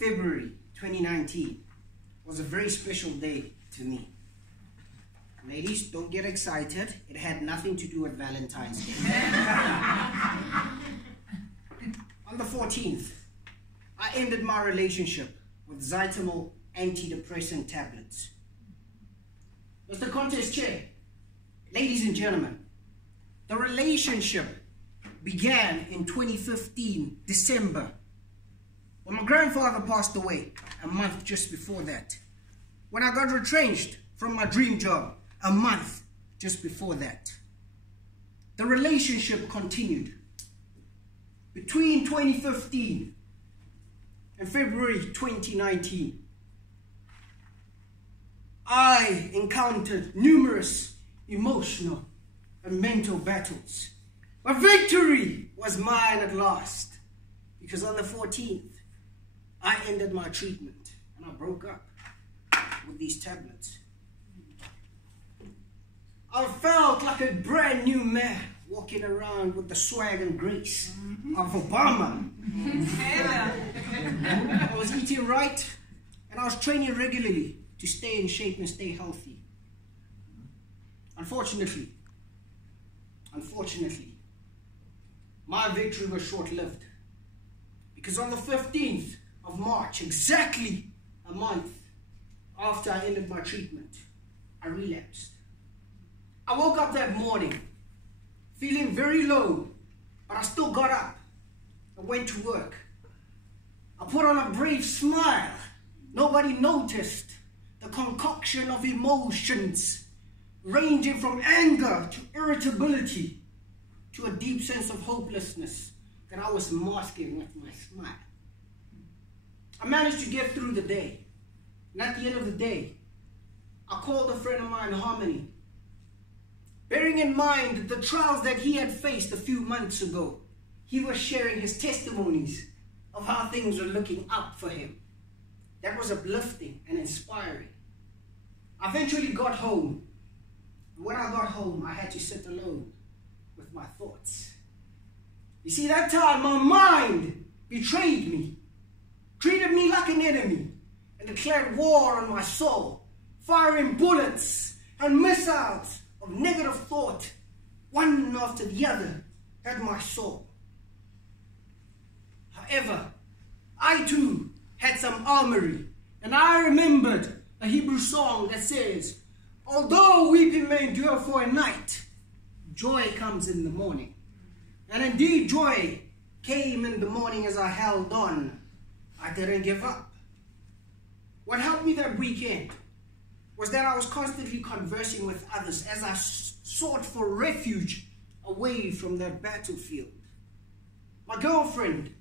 February 2019 was a very special day to me. Ladies, don't get excited. It had nothing to do with Valentine's Day. On the 14th, I ended my relationship with Zytomol antidepressant tablets. Mr. Contest Chair, ladies and gentlemen, the relationship began in 2015, December, when my grandfather passed away a month just before that. When I got retrenched from my dream job a month just before that. The relationship continued. Between 2015 and February 2019, I encountered numerous emotional and mental battles. But victory was mine at last, because on the 14th, I ended my treatment and I broke up with these tablets. I felt like a brand new man walking around with the swag and grace of Obama. I was eating right and I was training regularly to stay in shape and stay healthy. Unfortunately, my victory was short-lived, because on the 15th of March, exactly a month after I ended my treatment, I relapsed. I woke up that morning feeling very low, but I still got up and went to work. I put on a brave smile. Nobody noticed the concoction of emotions ranging from anger to irritability to a deep sense of hopelessness that I was masking with my smile. I managed to get through the day. And at the end of the day, I called a friend of mine, Harmony, bearing in mind the trials that he had faced a few months ago. He was sharing his testimonies of how things were looking up for him. That was uplifting and inspiring. I eventually got home. And when I got home, I had to sit alone with my thoughts. You see, that time my mind betrayed me, treated me like an enemy, and declared war on my soul, firing bullets and missiles of negative thought, one after the other, at my soul. However, I too had some armory, and I remembered a Hebrew song that says, although weeping may endure for a night, joy comes in the morning. And indeed, joy came in the morning as I held on. I didn't give up. What helped me that weekend was that I was constantly conversing with others as I sought for refuge away from that battlefield. My girlfriend,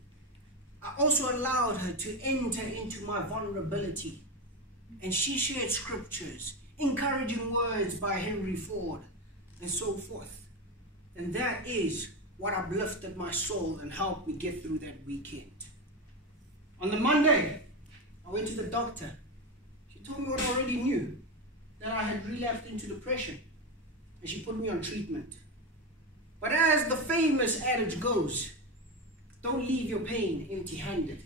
I also allowed her to enter into my vulnerability, and she shared scriptures, encouraging words by Henry Ford, and so forth. And that is what uplifted my soul and helped me get through that weekend. On the Monday, I went to the doctor. She told me what I already knew, that I had relapsed into depression, and she put me on treatment. But as the famous adage goes, don't leave your pain empty-handed.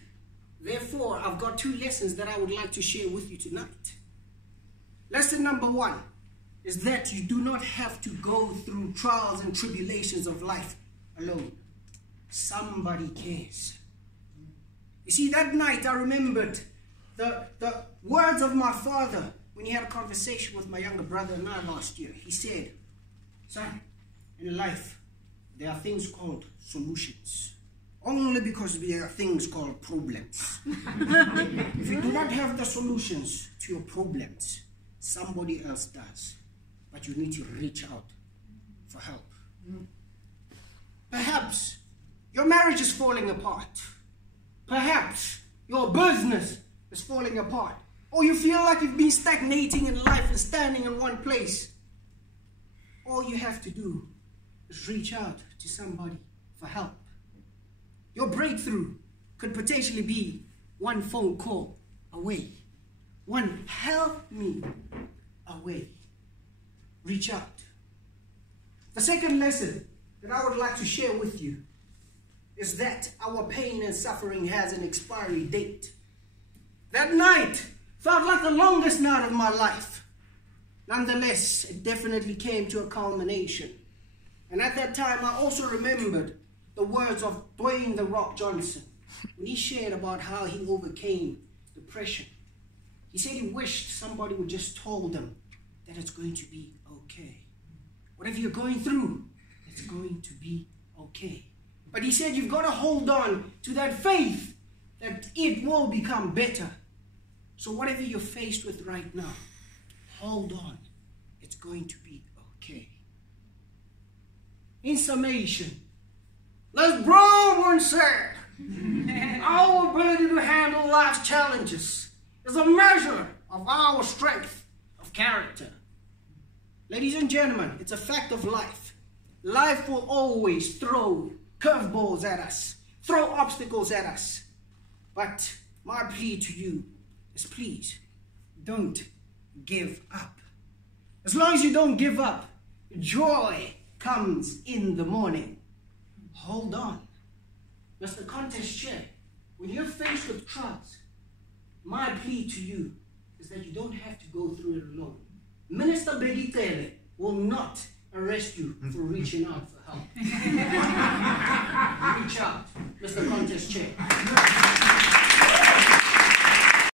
Therefore, I've got two lessons that I would like to share with you tonight. Lesson number one is that you do not have to go through trials and tribulations of life alone. Somebody cares. You see, that night I remembered the words of my father when he had a conversation with my younger brother and I last year. He said, son, in life, there are things called solutions. Only because there are things called problems. If you do not have the solutions to your problems, somebody else does. But you need to reach out for help. Perhaps your marriage is falling apart. Perhaps your business is falling apart. Or you feel like you've been stagnating in life and standing in one place. All you have to do is reach out to somebody for help. Your breakthrough could potentially be one phone call away. One help me away. Reach out. The second lesson that I would like to share with you is that our pain and suffering has an expiry date. That night felt like the longest night of my life. Nonetheless, it definitely came to a culmination. And at that time, I also remembered the words of Dwayne "The Rock" Johnson when he shared about how he overcame depression. He said he wished somebody would just told him that it's going to be okay. Whatever you're going through, it's going to be okay. But he said you've got to hold on to that faith that it will become better. So whatever you're faced with right now, hold on. It's going to be okay. In summation, Les Brown once said, our ability to handle life's challenges is a measure of our strength of character. Ladies and gentlemen, it's a fact of life. Life will always throw curveballs at us, throw obstacles at us. But my plea to you is please, don't give up. As long as you don't give up, joy comes in the morning. Hold on. Mr. Contest Chair, when you're faced with trials, my plea to you is that you don't have to go through it alone. Minister Begitele will not arrest you for reaching out for help. Reach out, Mr. Contest Chair.